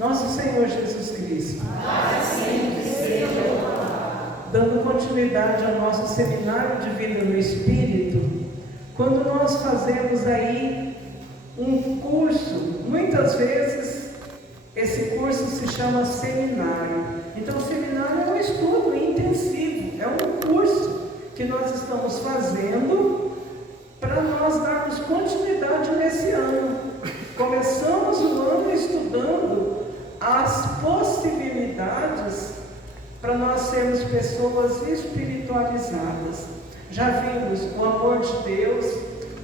nosso Senhor Jesus Cristo. Dando continuidade ao nosso seminário de vida no Espírito, quando nós fazemos aí um curso, muitas vezes esse curso se chama seminário. Então o seminário é um estudo intensivo, é um curso que nós estamos fazendo para nós darmos continuidade nesse ano. Começamos o ano estudando as possibilidades para nós sermos pessoas espiritualizadas. Já vimos o amor de Deus,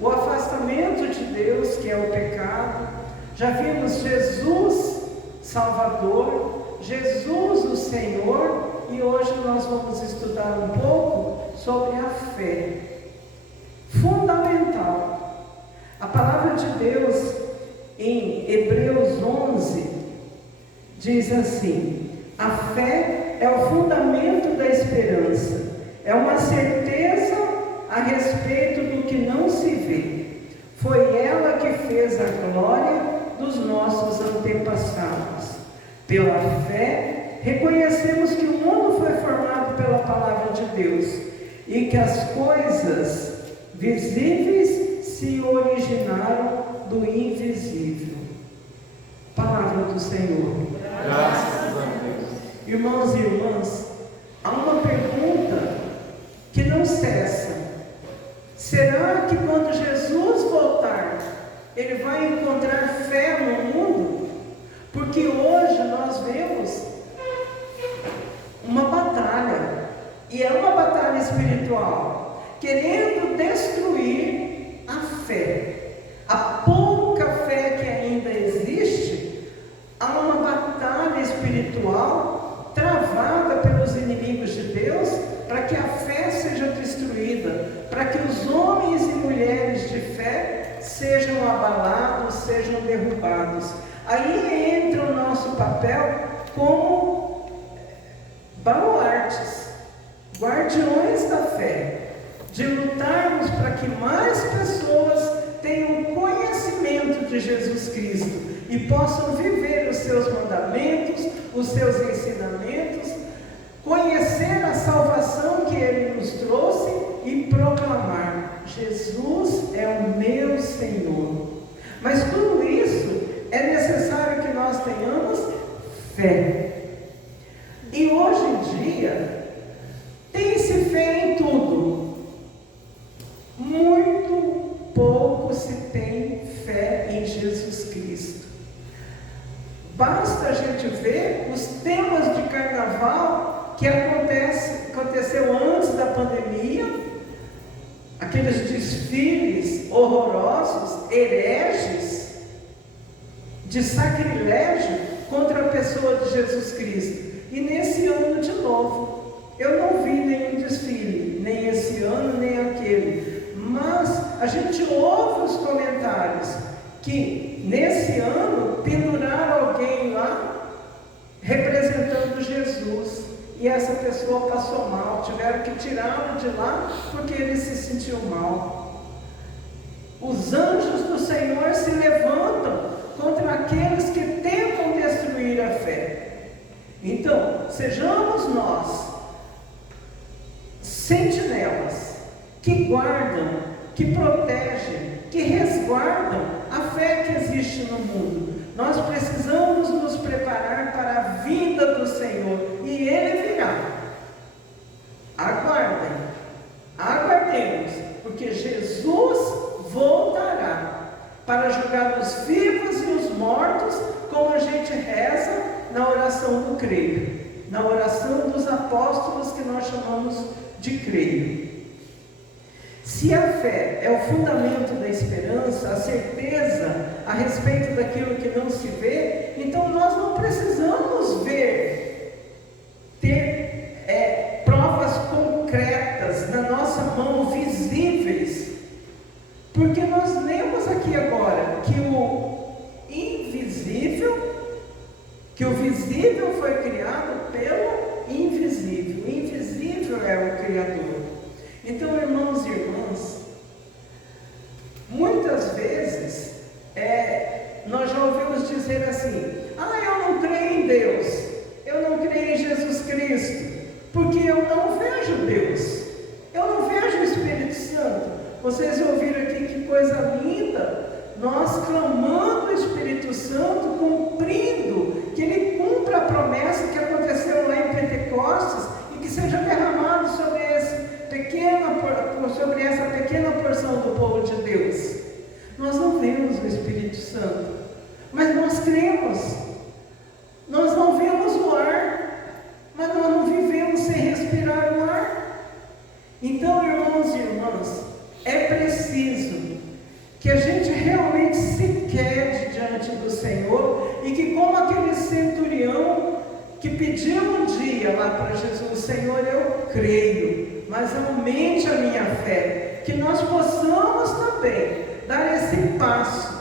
o afastamento de Deus, que é o pecado. Já vimos Jesus Salvador, Jesus o Senhor, e hoje nós vamos estudar um pouco sobre a fé. Fundamental. A palavra de Deus em Hebreus 11 diz assim: a fé é o fundamento da esperança, é uma certeza a respeito do que não se vê. Foi ela que fez a glória dos nossos antepassados. Pela fé, reconhecemos que o mundo foi formado pela palavra de Deus e que as coisas visíveis se originaram do invisível. Palavra do Senhor. Graças a Deus. Irmãos e irmãs, há uma pergunta que não cessa. Será que quando Jesus voltar, Ele vai encontrar fé no mundo? Porque hoje nós vemos uma batalha, e é uma batalha espiritual, querendo destruir a fé. A pouca fé que ainda existe, há uma batalha espiritual travada pelos inimigos de Deus, para que a fé seja destruída, para que os homens e mulheres de fé sejam abalados, sejam derrubados. Aí entra o nosso papel como baluartes, guardiões da fé, de lutarmos para que mais pessoas tenham conhecimento de Jesus Cristo e possam viver os seus mandamentos, os seus ensinamentos, conhecer a salvação que Ele nos trouxe e proclamar: Jesus é o meu Senhor. Mas tudo isso é necessário que nós tenhamos fé. E hoje em dia, tem-se fé em tudo. Muito pouco se tem fé em Jesus Cristo. Basta a gente ver os temas de carnaval que aconteceu antes da pandemia, aqueles desfiles horrorosos, hereges, de sacrilégio contra a pessoa de Jesus Cristo. E nesse ano de novo, eu não vi nenhum desfile, nem esse ano, nem aquele. Mas a gente ouve os comentários que nesse ano penduraram alguém lá representando Jesus. E essa pessoa passou mal, tiveram que tirá-lo de lá porque ele se sentiu mal. Os anjos do Senhor se levantam contra aqueles que tentam destruir a fé. Então, sejamos nós sentinelas que guardam, que protegem, que resguardam a fé que existe no mundo. Nós precisamos nos preparar para a vinda do Senhor, e Ele virá. Aguardemos, porque Jesus voltará para julgar os vivos e os mortos, como a gente reza na oração do creio, na oração dos apóstolos que nós chamamos de creio. Se a fé é o fundamento da esperança, a certeza a respeito daquilo que não se vê, então nós não precisamos ter provas concretas na nossa mão, visíveis, porque nós lemos aqui agora que o visível foi criado pelo invisível. O invisível é o Criador. Então, irmãos e irmãs, muitas vezes nós já ouvimos dizer assim: eu não creio centurião que pediu um dia lá para Jesus: Senhor, eu creio, mas aumente a minha fé, que nós possamos também dar esse passo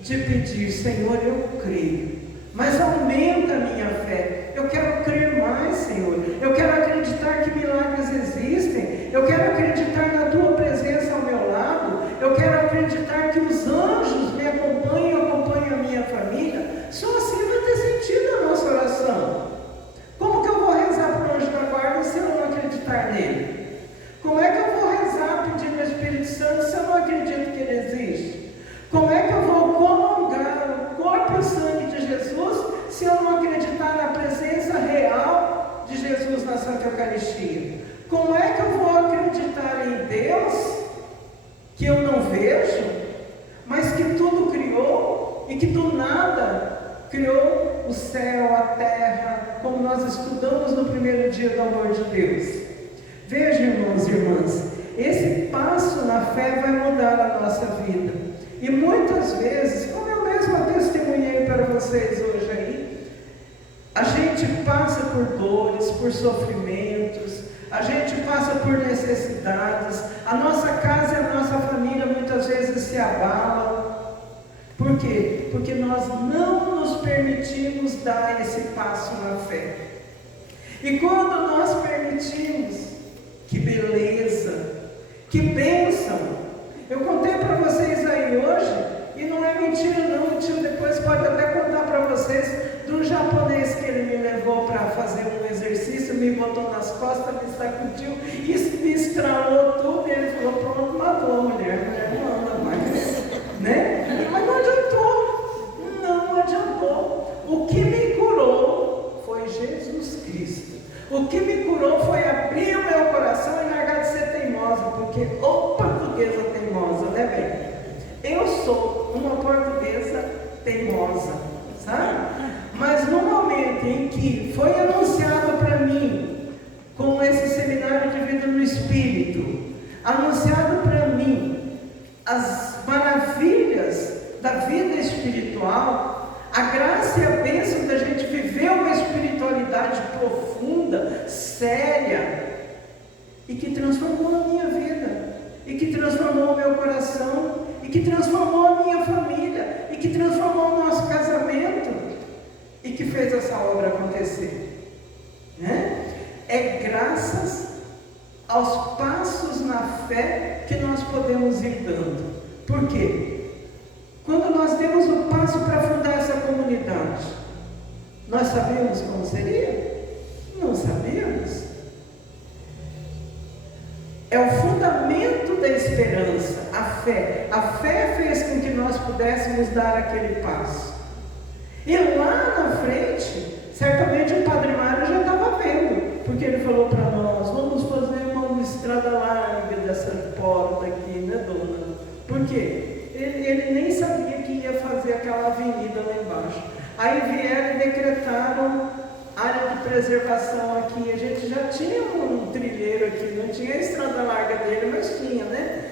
de pedir: Senhor, eu creio, mas aumenta a minha fé. Eu quero crer mais, Senhor. Eu quero acreditar que milagres existem. Eu quero acreditar na Tua presença ao meu lado. Eu quero acreditar que os anjos me acompanham a minha família. Só assim vai ter sentido a nossa oração. Como que eu vou rezar para o anjo da guarda se eu não acreditar nele? Como é que eu vou rezar pedindo ao Espírito Santo se eu não acredito que ele existe? Como é que eu vou comungar o corpo e o sangue de Jesus se eu não acreditar na presença real de Jesus na Santa Eucaristia? Como é que eu vou acreditar em Deus que eu não vejo, mas que tudo criou e que do nada criou o céu, a terra, como nós estudamos no primeiro dia do amor de Deus? Vejam, irmãos e irmãs, esse passo na fé vai mudar a nossa vida. E muitas vezes, como eu mesma testemunhei para vocês hoje aí, a gente passa por dores, por sofrimentos, a gente passa por necessidades, a nossa casa e a nossa família muitas vezes se abalam. Por quê? Porque nós não nos permitimos dar esse passo na fé. E quando nós permitimos, que beleza, que bênção! Eu contei para vocês aí hoje, e não é mentira não, o tio depois pode até contar para vocês, do japonês que ele me levou para fazer um exercício, me botou nas costas, me sacudiu, e me estralou tudo, e ele falou: pronto, matou a mulher não anda mais, né? Mas não adiantou, o que me curou foi Jesus Cristo. O que me curou foi abrir o meu coração e largar de ser teimosa, porque, portuguesa teimosa, né, bem? Eu sou uma portuguesa teimosa, sabe? Mas no momento em que foi anunciado para mim, com esse seminário de vida no Espírito, anunciado para mim as maravilhas da vida espiritual, a graça e a bênção da gente viver uma espiritualidade profunda, séria, e que transformou a minha vida, e que transformou o meu coração, e que transformou a minha família, e que transformou o nosso casamento, e que fez essa obra acontecer, né? É graças aos passos na fé que nós podemos ir dando. Por quê? Quando nós demos o passo para fundar essa comunidade, nós sabíamos como seria? Não sabíamos. É o fundamento da esperança, a fé. A fé fez com que nós pudéssemos dar aquele passo. E lá na frente, certamente o Padre Mário já estava vendo, porque ele falou para nós: vamos fazer uma estrada larga dessa porta aqui, né, dona? Por quê? Ele nem sabia que ia fazer aquela avenida lá embaixo. Aí vieram e decretaram área de preservação aqui. A gente já tinha um trilheiro aqui, não tinha a estrada larga dele, mas tinha, né?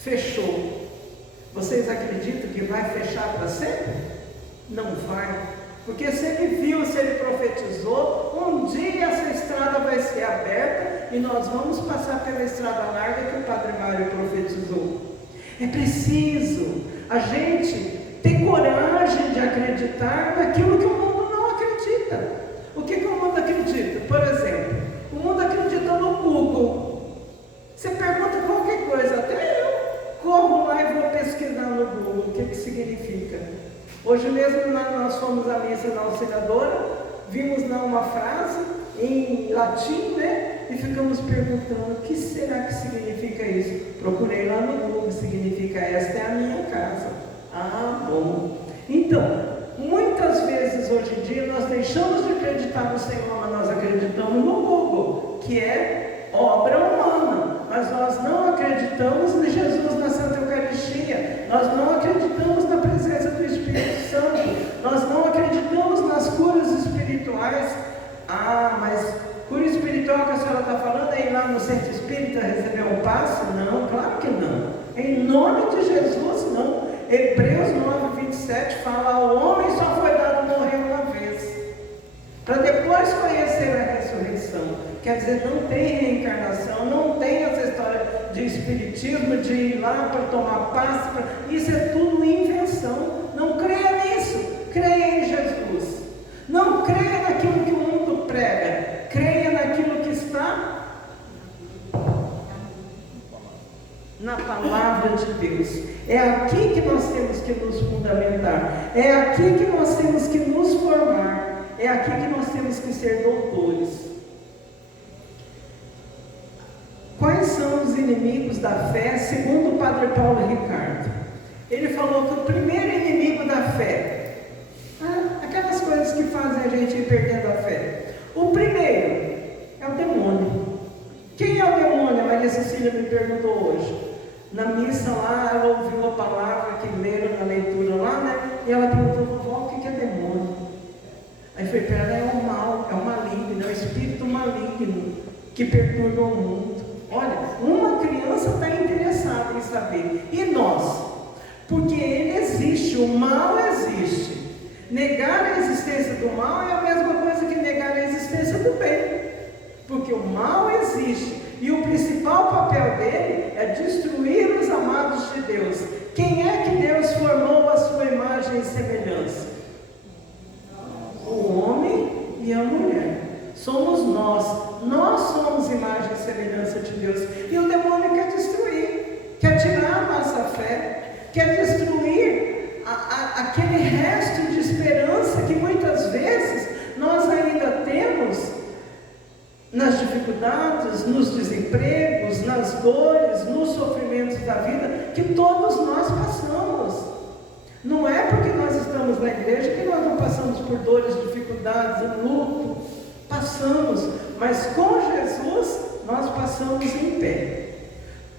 Fechou. Vocês acreditam que vai fechar para sempre? Não vai. Porque se ele viu, se ele profetizou, um dia essa estrada vai ser aberta e nós vamos passar pela estrada larga que o Padre Mário profetizou. É preciso a gente ter coragem de acreditar naquilo que o mundo não acredita. O que o mundo acredita? Por exemplo, o mundo acredita no Google. Você pergunta qualquer coisa, até eu corro lá e vou pesquisar no Google o que significa. Hoje mesmo nós fomos à missa na Auxiliadora, vimos lá uma frase em latim, né? E ficamos perguntando: o que será que significa isso? Procurei lá no Google, significa: esta é a minha casa. Ah, bom. Então, muitas vezes hoje em dia nós deixamos de acreditar no Senhor, mas nós acreditamos no Google, que é obra humana. Mas nós não acreditamos em Jesus na Santa Eucaristia, nós não acreditamos na presença do Espírito Santo, nós não acreditamos nas curas espirituais. Ah, mas cura espiritual que a senhora está falando é ir lá no centro espírita receber um passe? Não, claro que não. Em nome de Jesus, não. Hebreus 9:27 fala: ao homem só foi dado morrer dizer, não tem reencarnação, não tem essa história de espiritismo, de ir lá para tomar passe, isso é tudo invenção. Não creia nisso, creia em Jesus. Não creia naquilo que o mundo prega, creia naquilo que está na palavra de Deus. É aqui que nós temos que nos fundamentar, é aqui que nós temos que nos formar, é aqui que nós temos que ser doutores. Quais são os inimigos da fé, segundo o Padre Paulo Ricardo? Ele falou que o primeiro inimigo da fé, aquelas coisas que fazem a gente ir perdendo a fé. O primeiro é o demônio. Quem é o demônio? A Maria Cecília me perguntou hoje. Na missa lá, ela ouviu a palavra que leram na leitura lá, né? E ela perguntou, vovó, o que é demônio? Aí eu falei para ela, é o mal, é o maligno, é o espírito maligno que perturba o mundo. Olha, uma criança está interessada em saber. E nós? Porque ele existe, o mal existe. Negar a existência do mal é a mesma coisa que negar a existência do bem. Porque o mal existe. E o principal papel dele é destruir os amados de Deus. Quem é que Deus formou a sua imagem e semelhança? O homem e a mulher. Somos nós. Nós somos imagem e semelhança de Deus. E o demônio quer destruir, quer tirar a nossa fé, quer destruir aquele resto de esperança que muitas vezes nós ainda temos nas dificuldades, nos desempregos, nas dores, nos sofrimentos da vida, que todos nós passamos. Não é porque nós estamos na igreja que nós não passamos por dores, dificuldades, luto. Passamos, mas com Jesus nós passamos em pé.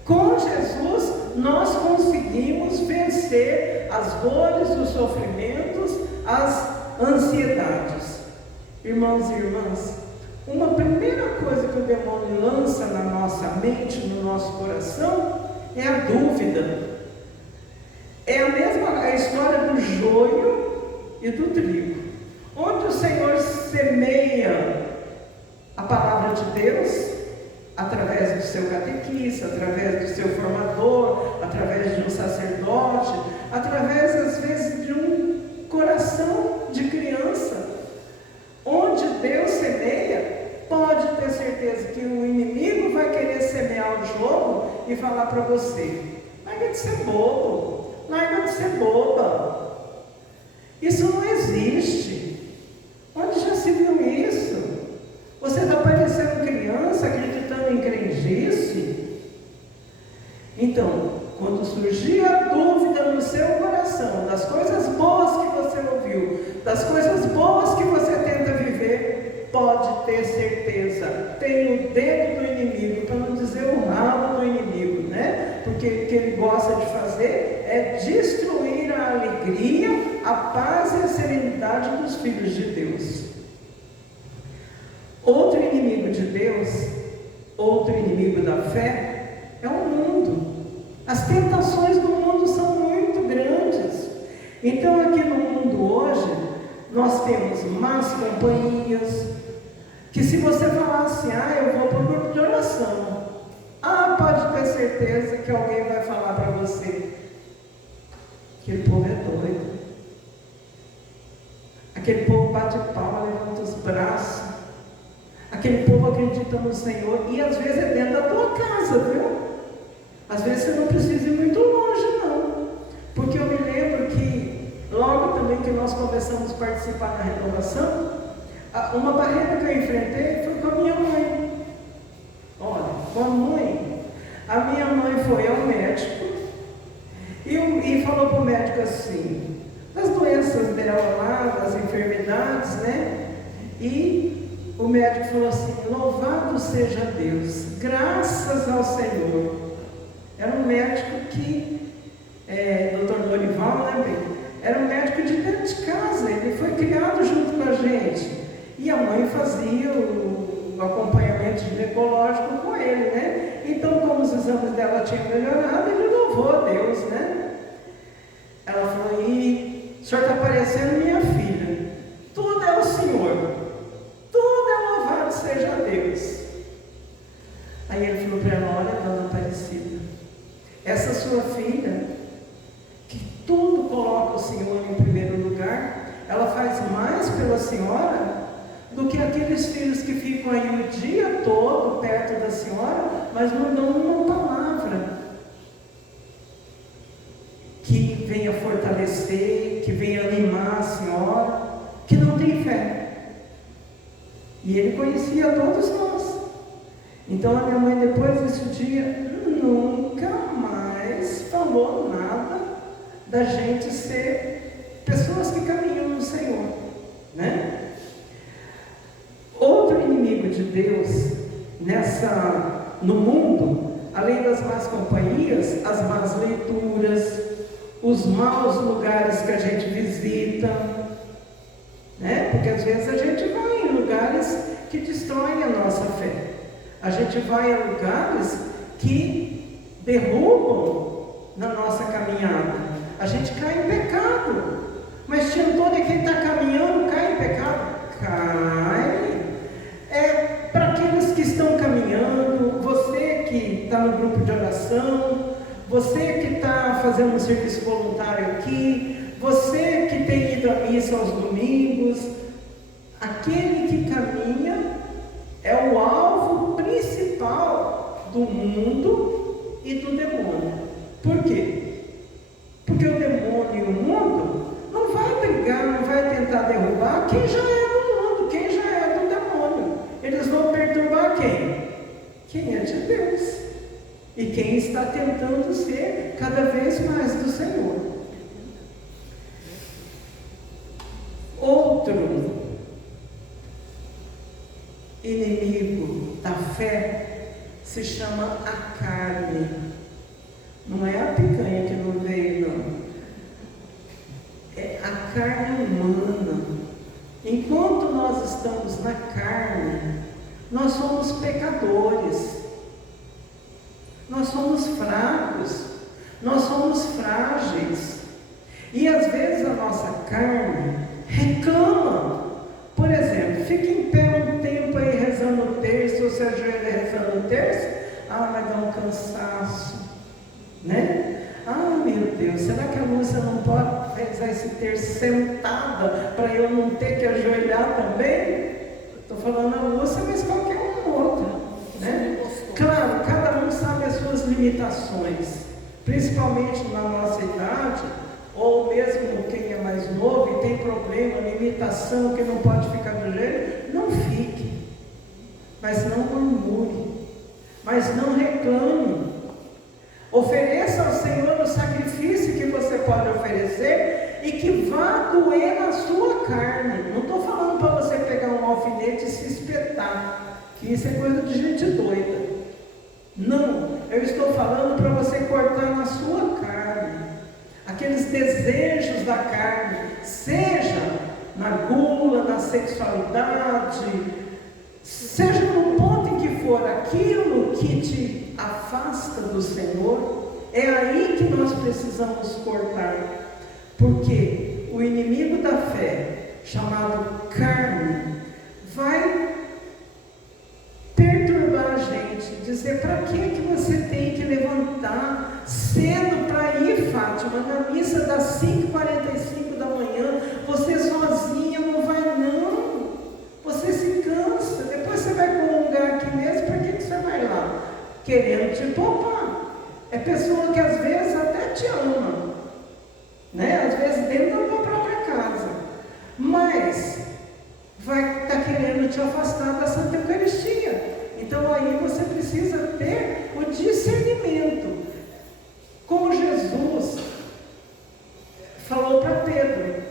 Com Jesus nós conseguimos vencer as dores, os sofrimentos, as ansiedades. Irmãos e irmãs, uma primeira coisa que o demônio lança na nossa mente, no nosso coração, é a dúvida. É a mesma história do joio e do trigo. Onde o Senhor semeia a palavra de Deus, através do seu catequista, através do seu formador, através de um sacerdote, através às vezes de um coração de criança. Onde Deus semeia, pode ter certeza que o inimigo vai querer semear o jogo e falar para você, larga de ser bobo, larga de ser boba. Isso não existe. Onde já se viu isso? Você está parecendo criança, acreditando em crendice? Então, quando surgir a dúvida no seu coração, das coisas boas que você ouviu, das coisas boas que você tenta viver, pode ter certeza, tem o dedo do inimigo, para não dizer o rabo do inimigo, né? Porque o que ele gosta de fazer é destruir a alegria, a paz e a serenidade dos filhos de Deus. Outro inimigo de Deus, outro inimigo da fé, é o mundo. As tentações do mundo são muito grandes. Então aqui no mundo hoje, nós temos más companhias, que se você falar assim, eu vou para o grupo de oração, pode ter certeza que alguém vai falar para você, aquele povo é doido, aquele povo bate palma, levanta os braços, aquele povo acredita no Senhor, e às vezes é dentro da tua casa, viu? Às vezes você não precisa ir muito longe, não. Porque eu me lembro que, logo também que nós começamos a participar da renovação, uma barreira que eu enfrentei foi com a minha mãe. Olha, com a mãe. A minha mãe foi ao médico e falou para o médico assim, das doenças dela lá, das enfermidades, né? E o médico falou assim, louvado seja Deus, graças ao Senhor. Era um médico que, Dr. Dorival, né, bem? Era um médico de dentro de casa, ele foi criado junto com a gente. E a mãe fazia o acompanhamento ginecológico com ele, né? Então, como os exames dela tinham melhorado, ele louvou a Deus, né? Ela falou, o senhor está parecendo minha filha. Tudo é o Senhor. Tudo é louvado seja Deus. senhora do que aqueles filhos que ficam aí o dia todo perto da senhora, mas não dão uma palavra que venha fortalecer, que venha animar a senhora, que não tem fé. E ele conhecia todos nós. Então a minha mãe, depois desse dia, nunca mais falou nada da gente ser pessoas que caminham no Senhor, né? Outro inimigo de Deus no mundo, além das más companhias, as más leituras, os maus lugares que a gente visita, né? Porque às vezes a gente vai em lugares que destroem a nossa fé. A gente vai a lugares que derrubam na nossa caminhada. A gente cai em pecado. Mas tinha todo quem está caminhando, cai em pecado? Cai. Para aqueles que estão caminhando, você que está no grupo de oração, você que está fazendo um serviço voluntário aqui, você que tem ido à missa aos domingos, aquele que caminha é o alvo principal do mundo e do demônio. Por quê? Porque o demônio e o mundo não vai brigar, não vai tentar derrubar quem já é do mundo, quem já é do demônio. Eles vão perturbar quem? Quem é de Deus. E quem está tentando ser cada vez mais do Senhor. Outro inimigo da fé se chama a carne. Não é a picanha que não veio, não. É a carne humana. Enquanto nós estamos na carne, nós somos pecadores. Nós somos fracos. Nós somos frágeis. E às vezes a nossa carne reclama. Por exemplo, fica em pé um tempo aí rezando o terço, ou se ajoelha rezando o terço, vai dar um cansaço, né? Meu Deus, será que a Lúcia não pode rezar esse terço sentada, para eu não ter que ajoelhar também? Estou falando a Lúcia, mas qualquer um outro, né? Claro, cada um sabe as suas limitações, principalmente na nossa idade, ou mesmo quem é mais novo e tem problema, limitação, que não pode ficar do jeito, não fique, mas não murmure, mas não reclame. Ofereça ao Senhor o sacrifício que você pode oferecer e que vá doer na sua carne. Não estou falando para você pegar um alfinete e se espetar, que isso é coisa de gente doida. Não, eu estou falando para você cortar na sua carne aqueles desejos da carne, seja na gula, na sexualidade, seja no ponto em que for, aquilo que te afasta do Senhor, é aí que nós precisamos cortar, porque o inimigo da fé, chamado carne, vai perturbar a gente, dizer: para que você tem que levantar cedo para ir, Fátima, na missa das 5h45 da manhã, você sozinha não vai não, você se cansa, depois você vai comungar aqui mesmo, para que você vai lá? Querendo te poupar. É pessoa que às vezes até te ama, né? Às vezes dentro da tua própria casa, mas vai estar querendo te afastar da Santa Eucaristia. Então aí você precisa ter o discernimento. Como Jesus falou para Pedro,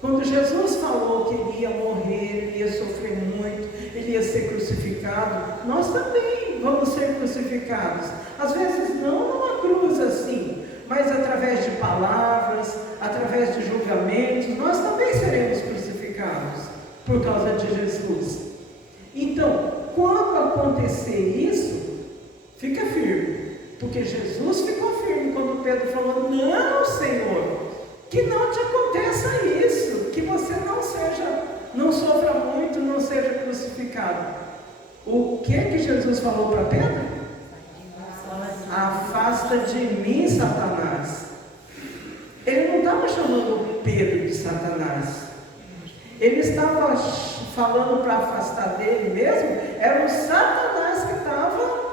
quando Jesus falou que ele ia morrer, ele ia sofrer muito, ele ia ser crucificado, nós também vamos ser crucificados. Às vezes não numa cruz assim, mas através de palavras, através de julgamentos, nós também seremos crucificados por causa de Jesus. Então, quando acontecer isso, fica firme, porque Jesus ficou firme quando Pedro falou: não, Senhor, que não te aconteça isso, que você não sofra muito, não seja crucificado. O que Jesus falou para Pedro? Afasta de mim, Satanás. Ele não estava chamando Pedro de Satanás, Ele estava falando para afastar dele mesmo, era o Satanás que estava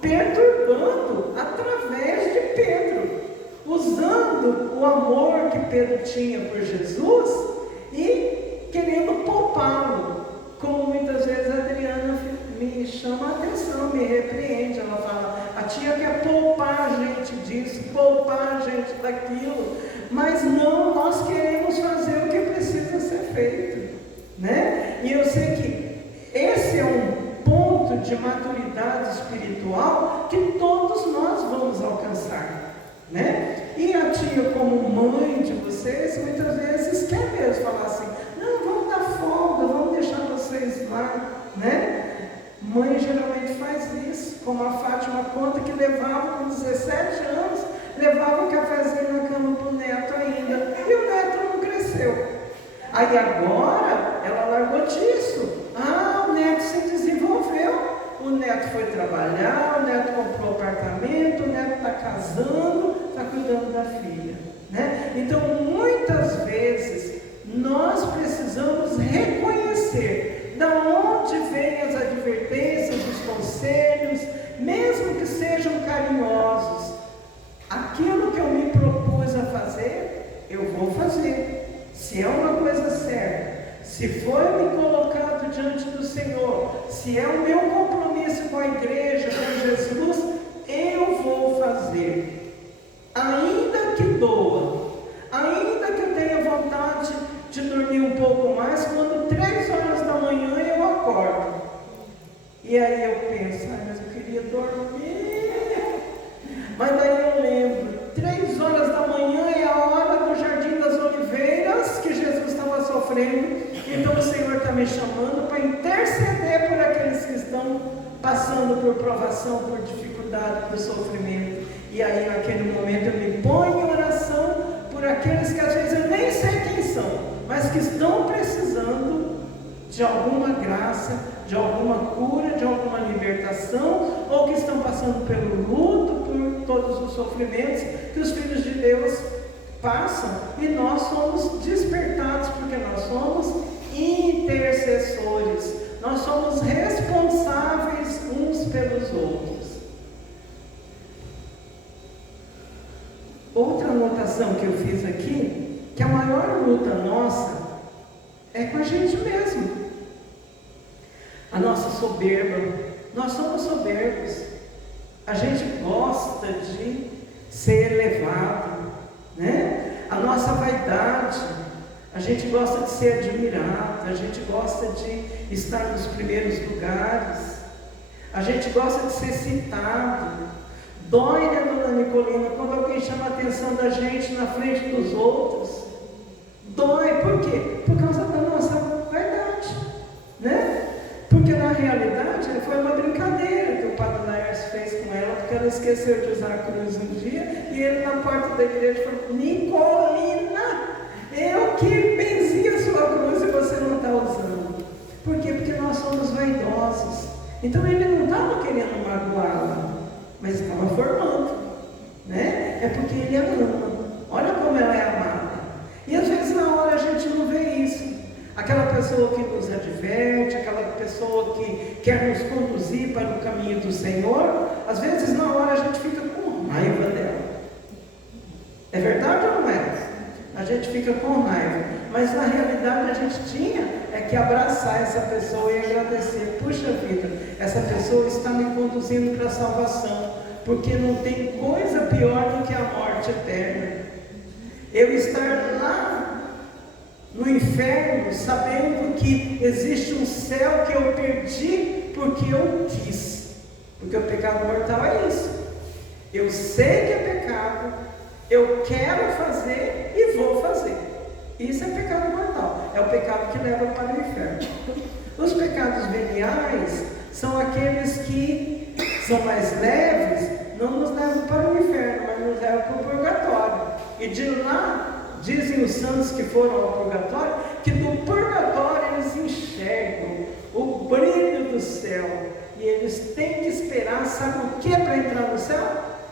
perturbando através de Pedro, usando o amor que Pedro tinha por Jesus e querendo poupá-lo, como muitas vezes a Adriana me chama a atenção, me repreende. Ela fala: a tia quer poupar a gente disso, poupar a gente daquilo, mas não, nós queremos fazer o que precisa ser feito, né? E eu sei que esse é um ponto de maturidade espiritual que todos nós vamos alcançar, né? E a tia, como mãe de vocês, muitas vezes quer mesmo falar assim: não, vamos dar folga, vamos deixar vocês lá, né? Mãe geralmente faz isso, como a Fátima conta que levava com 17 anos, levava um cafezinho na cama para o neto ainda, e o neto não cresceu. Aí agora ela largou disso. O neto se desenvolveu, o neto foi trabalhar, o neto comprou apartamento, o neto está casando, está cuidando da filha, né? Então muitas vezes nós precisamos reconhecer da onde vêm as advertências, os conselhos, mesmo que sejam carinhosos. Aquilo que eu me propus a fazer, eu vou fazer. Se é uma coisa certa, se foi me colocado diante do Senhor, se é o meu compromisso com a igreja, com Jesus, eu vou fazer. Ainda que doa, ainda que eu tenha vontade de dormir um pouco mais, quando 3 horas da manhã eu acordo. E aí eu penso: mas eu queria dormir. Mas daí eu lembro, 3 horas da manhã é a hora do Jardim das Oliveiras, que Jesus estava sofrendo. Então o Senhor está me chamando para interceder por aqueles que estão passando por provação, por dificuldade, por sofrimento. E aí naquele momento eu me ponho em oração por aqueles que às vezes eu nem sei quem são, mas que estão precisando de alguma graça, de alguma cura, de alguma libertação, ou que estão passando pelo luto, por todos os sofrimentos que os filhos de Deus passam, e nós somos despertados, porque nós somos intercessores, nós somos responsáveis uns pelos outros. Outra anotação que eu fiz aqui, que a maior luta nossa é com a gente mesmo. A nossa soberba, nós somos soberbos, a gente gosta de ser elevado, né? A nossa vaidade, a gente gosta de ser admirado, a gente gosta de estar nos primeiros lugares, a gente gosta de ser citado. Dói, né, dona Nicolina, quando alguém chama a atenção da gente na frente dos outros. Dói, por quê? Por causa da nossa vaidade, né? Porque na realidade foi uma brincadeira que o padre Laércio fez com ela, porque ela esqueceu de usar a cruz um dia, e ele na porta da igreja falou: Nicolina, eu que benzi a sua cruz e você não está usando. Por quê? Porque nós somos vaidosos. Então ele não estava querendo magoá-la, mas estava formando, né? É porque ele a ama. Olha como ela é amada. E às vezes na hora a gente não vê isso. Aquela pessoa que nos adverte, aquela pessoa que quer nos conduzir para o caminho do Senhor, às vezes na hora a gente fica com raiva dela. É verdade ou não é? A gente fica com raiva, mas na realidade a gente tinha que abraçar essa pessoa e agradecer. Puxa vida, essa pessoa está me conduzindo para a salvação, porque não tem coisa pior do que a morte eterna. Eu estar lá no inferno, sabendo que existe um céu que eu perdi porque eu quis, porque o pecado mortal é isso. Eu sei que é pecado, eu quero fazer e vou fazer. Isso é pecado mortal, é o pecado que leva para o inferno. Os pecados veniais são aqueles que são mais leves, não nos levam para o inferno, mas nos levam para o purgatório. E de lá, dizem os santos que foram ao purgatório, que do purgatório eles enxergam o brilho do céu, e eles têm que esperar, sabe o que para entrar no céu?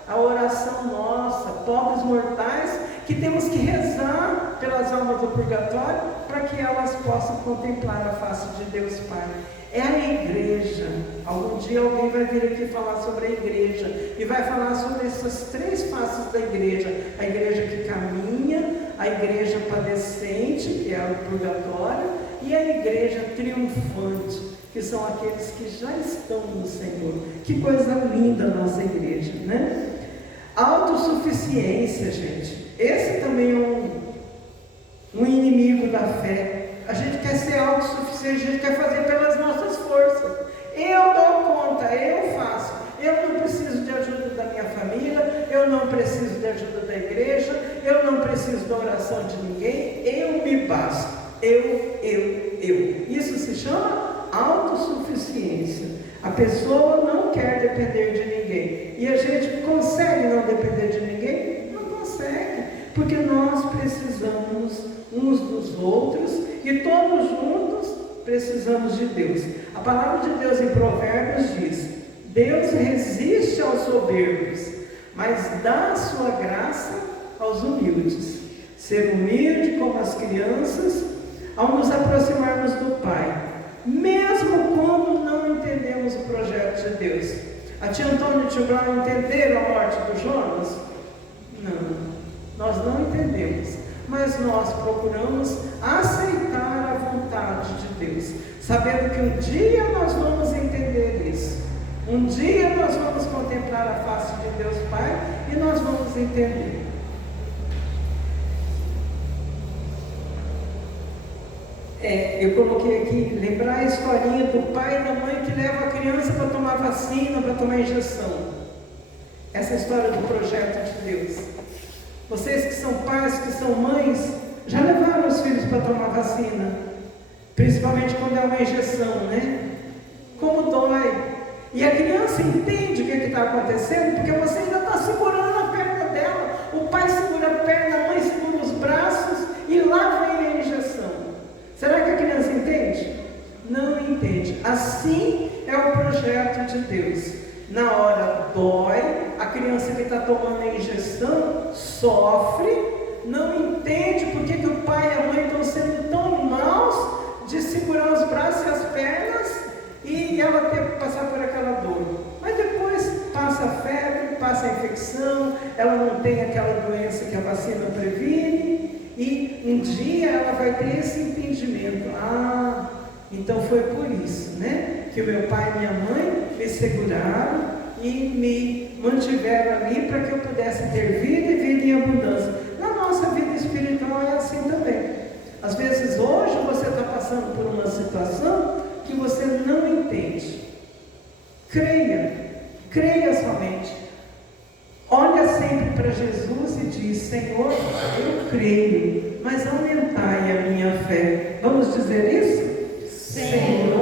A oração nossa, pobres mortais, que temos que rezar pelas almas do purgatório, para que elas possam contemplar a face de Deus Pai. É a igreja. Algum dia alguém vai vir aqui falar sobre a igreja e vai falar sobre essas 3 faces da igreja: a igreja que caminha, a igreja padecente, que é o purgatório, e a igreja triunfante, que são aqueles que já estão no Senhor. Que coisa linda a nossa igreja, né? Autossuficiência, gente. Esse também é um inimigo da fé. A gente quer ser autossuficiente, a gente quer fazer pelas nossas forças. Eu dou conta, eu faço. Eu não preciso de ajuda da minha família, eu não preciso de ajuda da igreja, eu não preciso da oração de ninguém, eu me basto. Eu. Isso se chama autossuficiência. A pessoa não quer depender de ninguém. E a gente consegue não depender de ninguém? Não consegue. Porque nós precisamos uns dos outros e todos juntos precisamos de Deus. A palavra de Deus em Provérbios diz: Deus resiste aos soberbos, mas dá a sua graça aos humildes. Ser humilde como as crianças ao nos aproximarmos do Pai, mesmo quando não entendemos o projeto de Deus. A tia Antônia e o tio Brown entenderam a morte do Jonas? Não, nós não entendemos, mas nós procuramos aceitar a vontade de Deus, sabendo que um dia nós vamos entender isso. Um dia nós vamos contemplar a face de Deus Pai e nós vamos entender. Eu coloquei aqui, lembrar a historinha do pai e da mãe que leva a criança para tomar vacina, para tomar injeção. Essa é a história do projeto de Deus. Vocês que são pais, que são mães, já levaram os filhos para tomar vacina, principalmente quando é uma injeção, né? Como dói. E a criança entende o que está acontecendo, porque você ainda está segurando a perna dela. O pai segura a perna, a mãe segura os braços e lá vem a injeção. Será que a criança entende? Não entende. Assim é o projeto de Deus. Na hora dói, a criança que está tomando a injeção sofre, não entende porque que o pai e a mãe estão sendo tão maus de segurar os braços e as pernas e ela ter que passar por aquela dor. Mas depois passa a febre, passa a infecção, ela não tem aquela doença que a vacina previne. E um dia ela vai ter esse entendimento. Então foi por isso, né? Que o meu pai e minha mãe me seguraram e me mantiveram ali para que eu pudesse ter vida e vida em abundância. Na nossa vida espiritual é assim também. Às vezes hoje você está passando por uma situação que você não entende. Creia somente. Olha sempre para Jesus e diz: Senhor, eu creio, mas aumentai a minha fé. Vamos dizer isso? Senhor,